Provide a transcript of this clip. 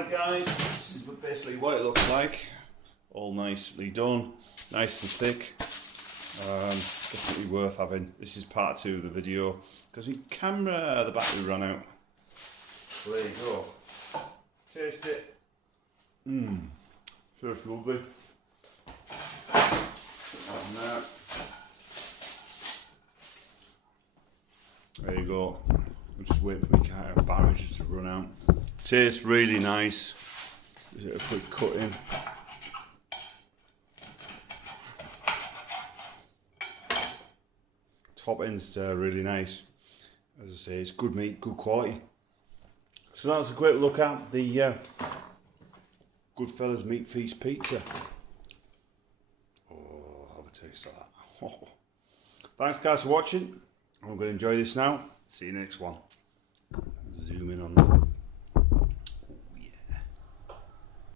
Right guys, this is basically what it looks like. All nicely done, nice and thick. Definitely worth having. This is part 2 of the video because my camera, the battery ran out. So there you go. Taste it. So it's lovely. There you go. I'm just waiting for my battery just to run out. Tastes really nice. Is it a quick cut in? Top end's really nice. As I say, it's good meat, good quality. So that's a great look at the Goodfellas Meat Feast Pizza. Oh, have a taste of that. Oh. Thanks guys for watching. I'm going to enjoy this now. See you next one. Zoom in on that.